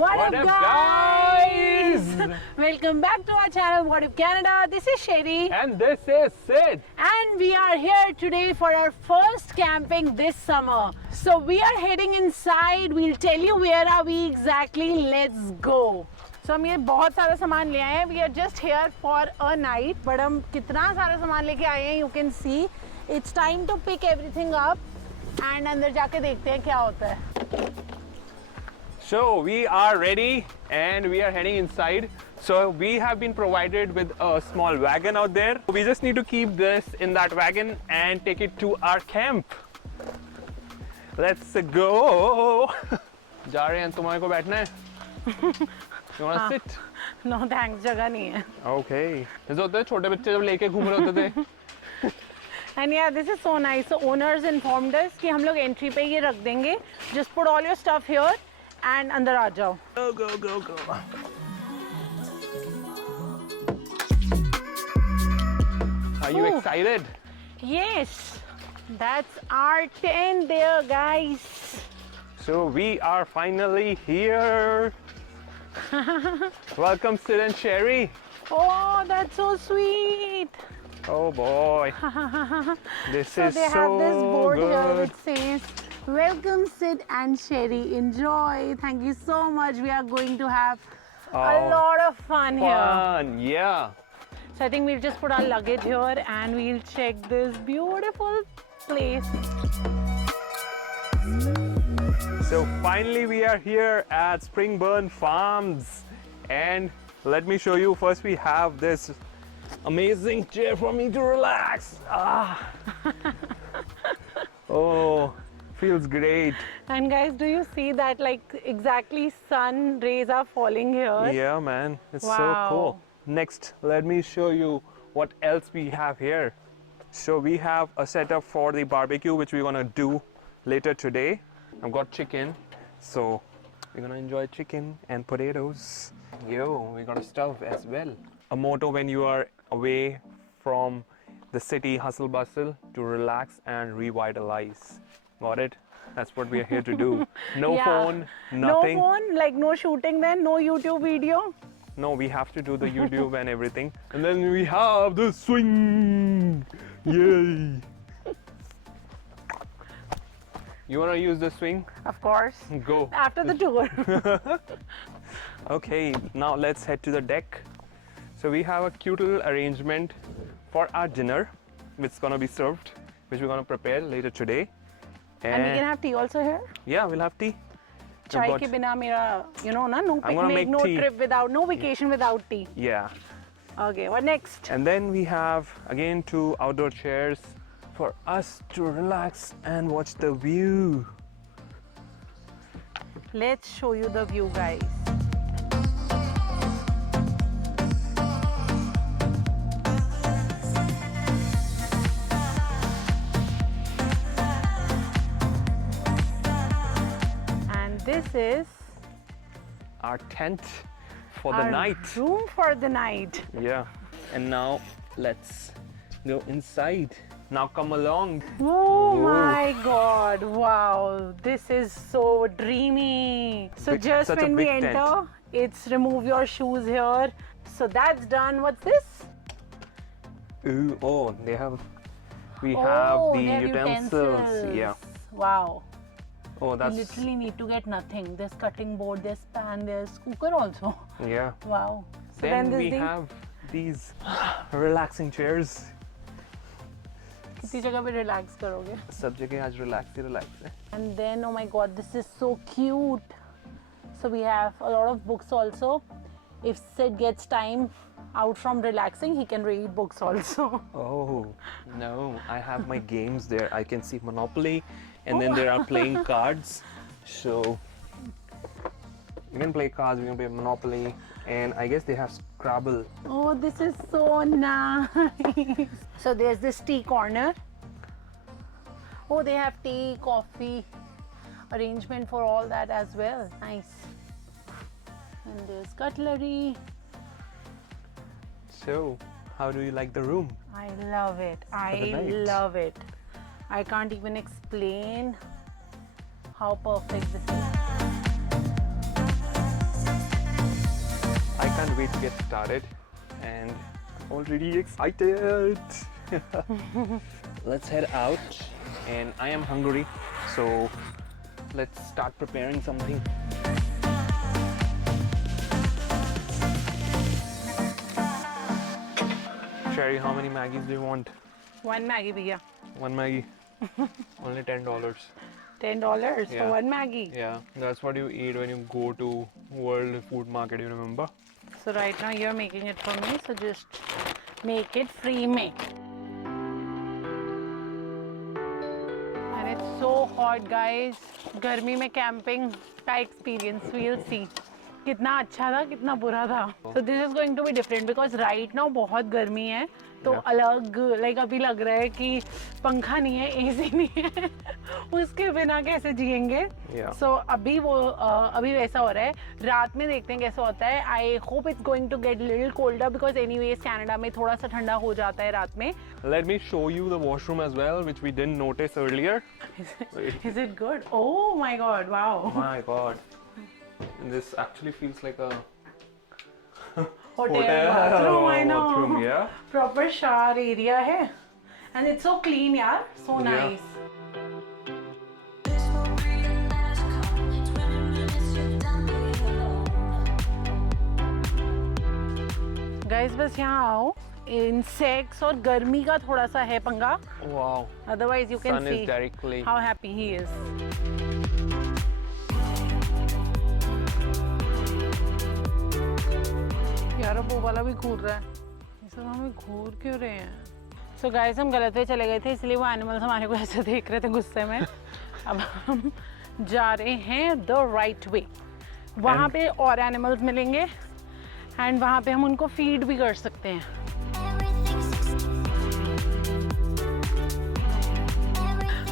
What up, guys? Welcome back to our channel, What If Canada. This is Sherry. And this is Sid. And we are here today for our first camping this summer. So we are heading inside. We'll tell you where are we exactly. Let's go. So हम ये बहुत सारा सामान ले आए हैं. We are just here for a night. But हम कितना सारा सामान लेके आए हैं, you can see. It's time to pick everything up. And अंदर जाके देखते हैं क्या होता है. So we are ready and we are heading inside. So we have been provided with a small wagon out there. We just need to keep this in that wagon and take it to our camp. Let's go. जा रहे हैं, तुम्हारे को बैठना है? You wanna sit? No thanks, जगह नहीं है. Okay. जैसे होता है छोटे बच्चे जब लेके घूम रहे होते थे. And yeah, this is so nice. So owners informed us कि हम लोग entry पे ये रख देंगे. Just put all your stuff here and अंदर आ जाओ. Go, go, go, go. Are you excited? Yes, that's our tent there, guys. So we are finally here. Welcome, Sid and Sherry. Oh, that's so sweet. Oh boy, this So is they so have this board here good. which says, "Welcome, Sid and Sherry. Enjoy. Thank you so much. We are going to have a Oh, lot of fun here." Fun, yeah. So I think we'll just put our luggage here and we'll check this beautiful place. So finally we are here at Springburn Farms, and let me show you. First we have this amazing chair for me to relax. Oh, feels great. And guys, do you see that like exactly sun rays are falling here? Yeah, man, it's so Wow. cool. Next, let me show you what else we have here. So we have a setup for the barbecue, which we're gonna do later today. I've got chicken, so we're gonna enjoy chicken and potatoes. Yo, we got a stove as well. A motto when you are away from the city hustle bustle, to relax and revitalize. Got it? That's what we are here to do. No Yeah. phone, nothing. No phone, like no shooting then, no YouTube video. No, we have to do the YouTube and everything. And then we have the swing. Yay. You want to use the swing? Of course. Go. After the tour. Okay, now let's head to the deck. So we have a cute little arrangement for our dinner, which is going to be served, which we're going to prepare later today. And we can have tea also here. Yeah, we'll have tea. Chai got- ke bina mera, you know, na, no I'm gonna picnic, make no tea. trip without, no vacation without tea. Yeah. Okay, what next? And then we have again 2 outdoor chairs for us to relax and watch the view. Let's show you the view, guys. And this is Our tent for the our night. room for the night. Yeah. And now let's go inside. Now come along. Oh my god, wow, this is so dreamy. So Big- just such a when we big tent. enter, it's remove your shoes here. So that's done. What's this? Ooh, oh, they have. We Oh, have the they have utensils. Yeah. Wow. Oh, You that's. literally need to get nothing. There's cutting board, there's pan, there's cooker also. Yeah. Wow. So Then this we thing, have these relaxing chairs. कितनी जगह पे relax करोगे? सब जगह आज relax ही relax है. And then, oh my god, this is so cute. So we have a lot of books also. If Sid gets time out from relaxing, he can read books also. Oh no, I have my games there. I can see Monopoly, and then there are playing cards. So you can play cards, we can play Monopoly, and I guess they have Scrabble. Oh, this is so nice. So there's this tea corner. Oh, they have tea, coffee, arrangement for all that as well. Nice. And there's cutlery. So, how do you like the room? I love it. I night. love it. I can't even explain how perfect this is. can't wait to get started and already excited. Let's head out and I am hungry, so let's start preparing something. Sherry, how many Maggies do you want? One Maggie भैया. One Maggie. Only $10. $10 Yeah. for one Maggie. Yeah, that's what you eat when you go to World Food Market, you remember? So right now you're making it for me, so just make it free me. And it's so hot, guys. गर्मी में camping का experience, we'll see. कितना अच्छा था, कितना बुरा था. So this is going to be different because right now बहुत गर्मी है. तो Yeah. अलग लाइक अभी लग रहा है कि पंखा नहीं है, एसी नहीं है, उसके बिना कैसे जिएंगे. Yeah. सो अभी वो अभी वैसा हो रहा है. रात में देखते हैं कैसा होता है. I hope it's going to get little colder because anyways Canada में थोड़ा सा ठंडा हो जाता है रात में. Let me show you the washroom as well, which we didn't notice earlier. Is it good? Oh my God, wow. My God. This actually feels like a hotel bathroom. I know. bathroom, yeah. Proper shower area है and it's so clean यार. सो Yeah. Nice. Guys बस यहाँ आओ. Insects और गर्मी का थोड़ा सा है पंगा. Wow. Otherwise, you can Sun see is directly. how happy he is. यार अब वो वाला भी घूर रहा है. ये सब हमें घूर क्यों रहे हैं? So guys, हम गलत वे चले गए थे, इसलिए वो एनिमल्स हमारे को ऐसे देख रहे थे गुस्से में. अब हम जा रहे हैं the right way. वहाँ पे और एनिमल्स मिलेंगे एंड वहाँ पे हम उनको फीड भी कर सकते हैं.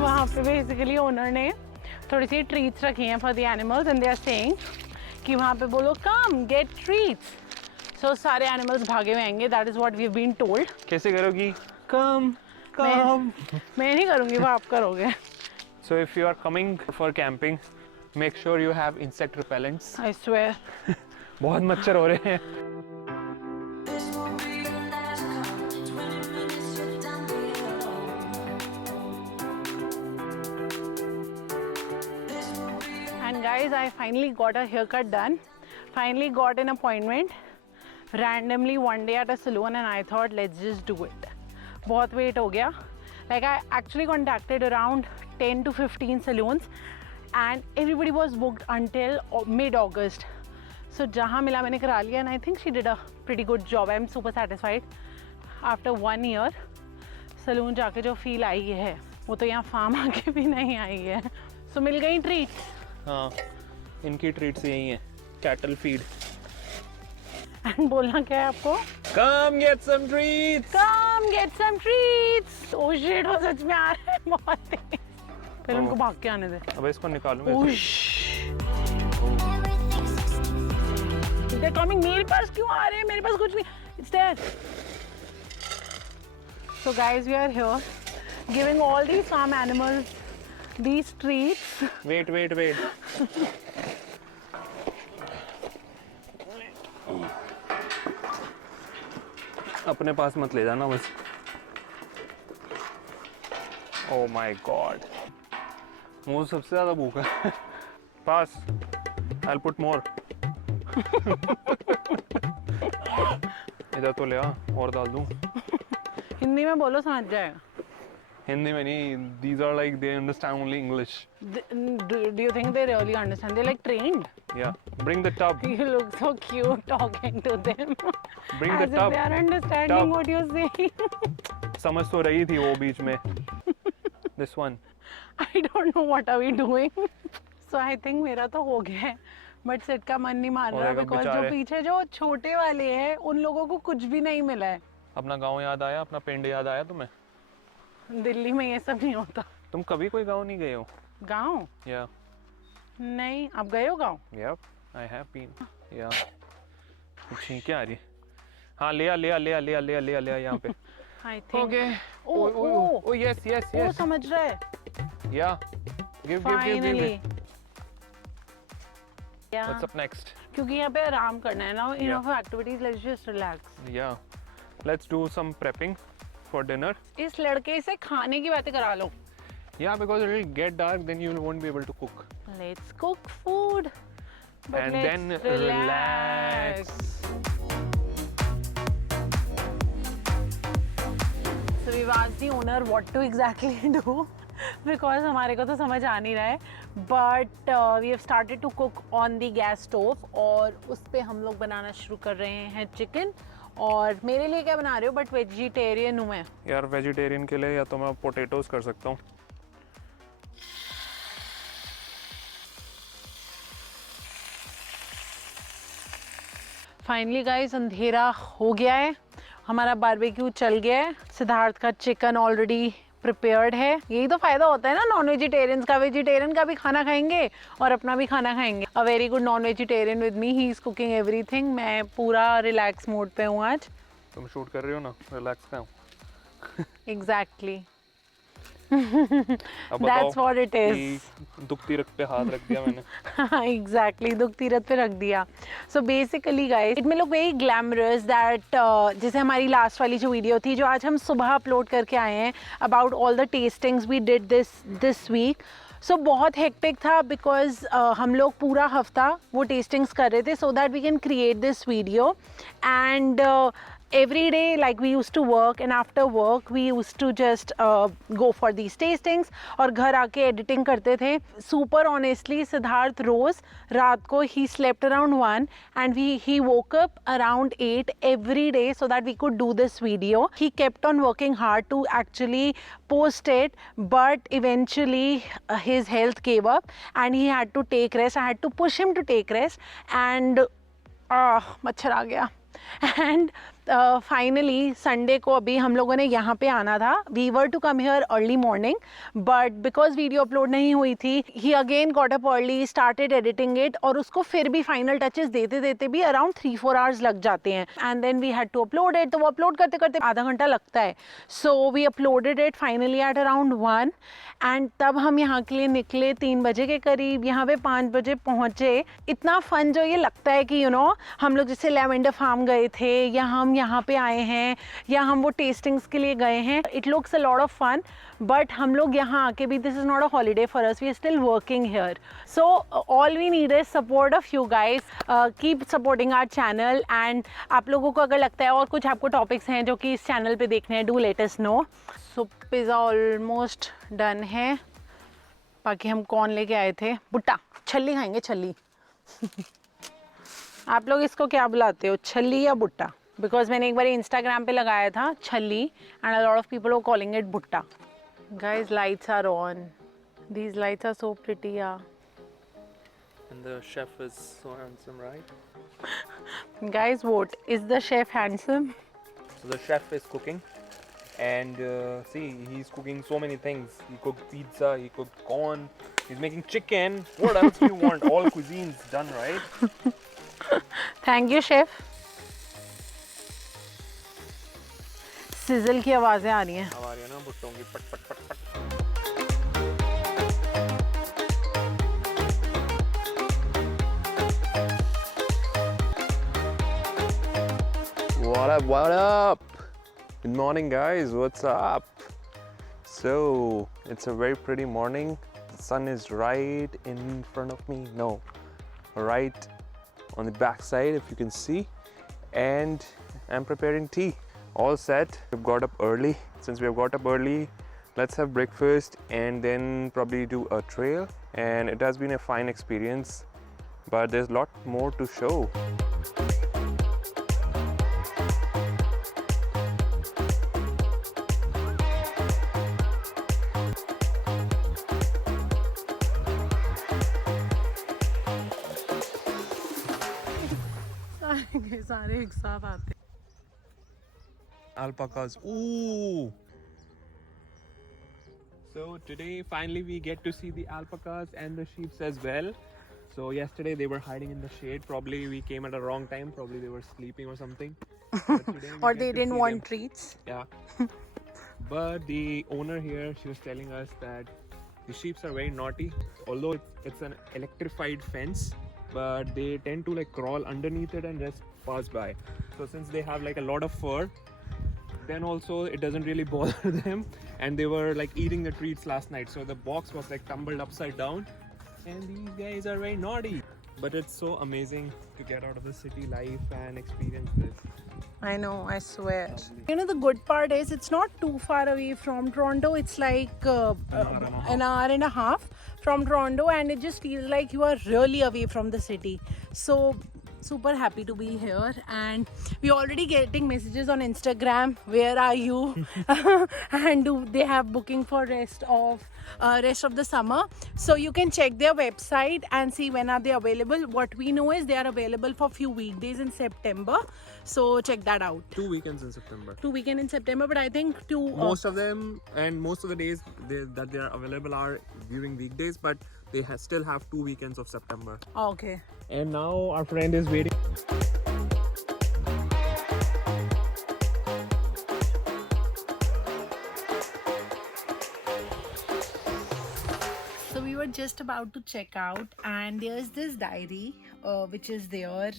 वहाँ पे बेसिकली ओनर ने थोड़ी सी ट्रीट्स रखी हैं for the animals and they are saying कि वहाँ पे बोलो कम गेट ट्रीट्स. सो सारे एनिमल्स भागे हुए आएंगे. That is what we have been told. कैसे करोगी? Come. मैं नहीं करूँगी, वो आप करोगे. So if you are coming for camping, make sure you have insect repellents. I swear. बहुत मच्छर हो रहे हैं. And guys, I finally got a haircut done. Finally got an appointment randomly one day at a salon and I thought let's just do it. बहुत wait हो गया. Like I actually contacted around 10 to 15 salons and everybody was booked until mid-August. So जहाँ मिला मैंने करा लिया and I think she did a pretty good job. I'm super satisfied. After 1 year, salon जाके जो फील आई है वो तो यहाँ फार्म आके भी नहीं आई है. So मिल गई ट्रीट्स. हाँ, इनकी ट्रीट्स यही हैं. Cattle feed. एंड बोलना क्या है आपको? Come get some treats. Come get some treats. Oh shit, वो सच में आ रहा है बहुत तेज. पहले उनको भाग के आने दे. अब इसको निकालूंगा. Whoosh. They're coming. मेरे पास क्यों आ रहे हैं? मेरे पास कुछ नहीं. It's there. So guys, we are here giving all these farm animals these treats. Wait. अपने पास मत ले जाना बस. Oh my God. वो सबसे ज़्यादा भूखा है. पास. I'll put more. इधर तो ले आ और डाल दूँ. हिंदी में बोलो समझ जाएगा. हिंदी में नहीं. These are like they understand only English. Do you think they really understand? They're like trained. Yeah. Bring the tub. You look so cute talking to them. Bring As the if tub. they are understanding Tub. what you're saying. समझ तो रही थी वो बीच में. This one. I don't know what are we doing. So I think मेरा तो हो गया है. बट सेट का मन नहीं मान रहा होएगा बिकॉज जो बेचारे. पीछे जो छोटे वाले हैं उन लोगों को कुछ भी नहीं मिला है. अपना गांव याद आया? अपना पिंड याद आया तुम्हें? दिल्ली में ये सब नहीं होता. तुम कभी कोई गांव नहीं गए हो? गाँव? Yeah. नहीं. आप गए हो गाँव? Yep. I have been. Yeah. छींके आ रही. हाँ ले आ यहाँ पे. I think. Okay. Oh, yes. वो समझ रहा है. Yeah. Give. Finally. Yeah. What's up next? क्योंकि यहाँ पे आराम करना है ना, Yeah. enough activities, let's just relax. Yeah. Let's do some prepping for dinner. इस लड़के से खाने की बातें करा लो. Yeah, because it will get dark, then you won't be able to cook. Let's cook food. But And let's then relax. So we've asked the owner what to exactly do because हमारे को तो समझ आ नहीं रहा है. But we have started to cook on the gas stove और उस पे हम लोग बनाना शुरू कर रहे हैं चिकन. और मेरे लिए क्या बना रहे हो? बट वेजिटेरियन हूँ मैं. यार वेजिटेरियन के लिए या तो मैं पोटैटोज कर सकता हूँ. फाइनली गाइस अंधेरा हो गया है, हमारा बारबेक्यू चल गया है, सिद्धार्थ का चिकन ऑलरेडी प्रिपेयर्ड है. यही तो फायदा होता है ना नॉन वेजिटेरियंस का, वेजिटेरियन का भी खाना खाएंगे और अपना भी खाना खाएंगे. A very good non vegetarian with me, he is cooking everything. मैं पूरा रिलैक्स मोड पे हूँ आज. तुम शूट कर रही हो ना, रिलैक्स का हूँ. एग्जैक्टली अब बताओ दैट्स व्हाट इट इज. कि दुख तीरथ पे हाथ रख दिया मैंने. एग्जैक्टली दुख तीरथ पे रख दिया. सो बेसिकली गाइस इट में लुक वेरी ग्लैमरस दैट जैसे हमारी लास्ट वाली जो वीडियो थी जो आज हम सुबह अपलोड करके आए हैं about all the testings we did this week. So बहुत हेक्टिक था बिकॉज हम लोग पूरा हफ्ता वो टेस्टिंग्स कर रहे थे so that we can create this video. And every day like we used to work and after work we used to just go for these tastings और घर आके editing करते थे. Super honestly सिद्धार्थ रोज रात को he slept around 1 and he woke up around 8 every day so that we could do this video. He kept on working hard to actually post it but eventually his health gave up and he had to take rest. I had to push him to take rest and मच्छर आ गया. And finally Sunday को अभी हम लोगों ने यहाँ पे आना था. We were to come here early morning but because video upload नहीं हुई थी ही again got up early, started editing it और उसको फिर भी फाइनल टचेस देते देते भी अराउंड 3-4 आवर्स लग जाते हैं. And then we had to upload it. तो वो अपलोड करते करते आधा घंटा लगता है. So we uploaded it finally at around 1 and तब हम यहाँ के लिए निकले 3 बजे के करीब. यहाँ पे 5 बजे पहुँचे. इतना फन जो ये लगता है कि हम लोग जैसे लैवेंडर फार्म गए थे या हम यहाँ पे आए हैं या हम वो टेस्टिंग्स के लिए गए हैं. It looks a lot of fun but हम लोग यहाँ आके भी this is not a holiday for us, we are still working here. So all we need is support of you guys. Keep supporting our channel and आप लोगों को अगर लगता है और कुछ आपको टॉपिक्स हैं जो कि इस चैनल पे देखने हैं, do let us know. So pizza almost done है. बाकी हम कौन लेके आए थे? भुट्टा. छल्ली खाएंगे, छल्ली. आप लोग इसको क्या बुलाते हो, छल्ली या भुट्टा? बिकॉज मैंने एक बार इंस्टाग्राम पे लगाया था छल्ली and a lot of people are calling it भुट्टा. Guys lights are on. These lights are so pretty. Yeah And the chef is so handsome, right? Guys what is the chef handsome? So the chef is cooking and see he's cooking so many things. He cooked pizza, he cooked corn, he's making chicken. What else do you want? All cuisines done, right? Thank you chef. Sizzle की आवाजें आ रही हैं. अब आ रही है ना भुट्टों की पट पट पट पट. What up, what up? Good morning guys, what's up? So, it's a very pretty morning. The sun is right in front of me. No, right on the back side if you can see. And I'm preparing tea. All set. We've got up early. Since we have got up early, let's have breakfast and then probably do a trail. And it has been a fine experience, but there's a lot more to show. सारे एक साथ आते. Alpacas. Ooh! So today finally we get to see the alpacas and the sheep as well. So yesterday they were hiding in the shade. Probably we came at a wrong time. Probably they were sleeping or something. But today we or get they to didn't see want them. treats. Yeah. But the owner here, she was telling us that the sheep are very naughty. Although it's an electrified fence, but they tend to like crawl underneath it and just pass by. So since they have like a lot of fur, then also it doesn't really bother them, and they were like eating the treats last night, so the box was like tumbled upside down, and these guys are very naughty. But it's so amazing to get out of the city life and experience this. I know, I swear. You know, the good part is it's not too far away from Toronto. It's like an hour and a half from Toronto, and it just feels like you are really away from the city. So super happy to be here, and we're already getting messages on Instagram, where are you? And do they have booking for rest of the summer? So you can check their website and see when are they available. What we know is they are available for few weekdays in September, so check that out. 2 weekends in September. 2 weekends in September, but I think Most of them and most of the days that they are available are during weekdays, but they still have 2 weekends of September. Okay. And now our friend is waiting. So we were just about to check out, and there's this diary which is there.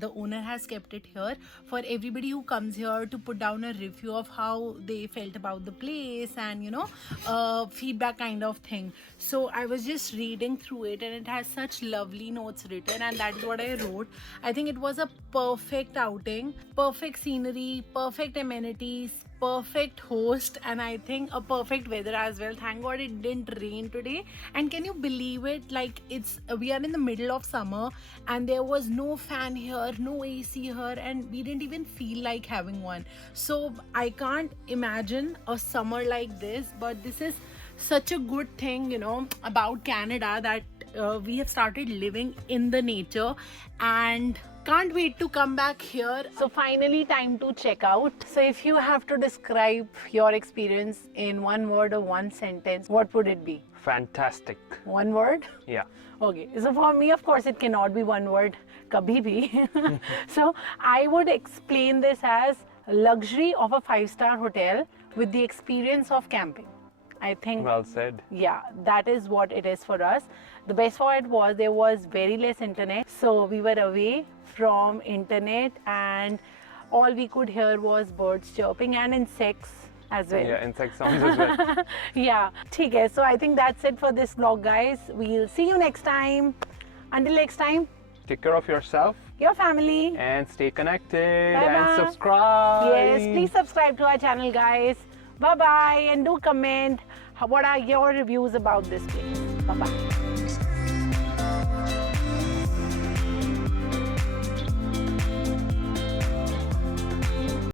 The owner has kept it here for everybody who comes here to put down a review of how they felt about the place, and you know, feedback kind of thing. So I was just reading through it, and it has such lovely notes written, and that's what I wrote. I think it was a perfect outing, perfect scenery, perfect amenities, perfect host, and I think a perfect weather as well. Thank God it didn't rain today. And can you believe it, like we are in the middle of summer, and there was no fan here, no AC here, and we didn't even feel like having one. So I can't imagine a summer like this, but this is such a good thing, you know, about Canada, that we have started living in the nature, and can't wait to come back here. So finally, time to check out. So if you have to describe your experience in one word or one sentence, what would it be? Fantastic. One word? Yeah. Okay, so for me, of course, it cannot be one word, kabhi bhi. So I would explain this as luxury of a 5-star hotel with the experience of camping. I think, Well said. yeah, that is what it is for us. The best part was there was very less internet, so we were away from internet, and all we could hear was birds chirping and insects as well. Yeah, insect sounds as well. Yeah, ठीक है. So I think that's it for this vlog, guys. We'll see you next time. Until next time, Take care of yourself your family. and stay connected Bye-bye. and subscribe. Yes, please subscribe to our channel, guys. Bye bye, and do comment what are your reviews about this place. Bye bye.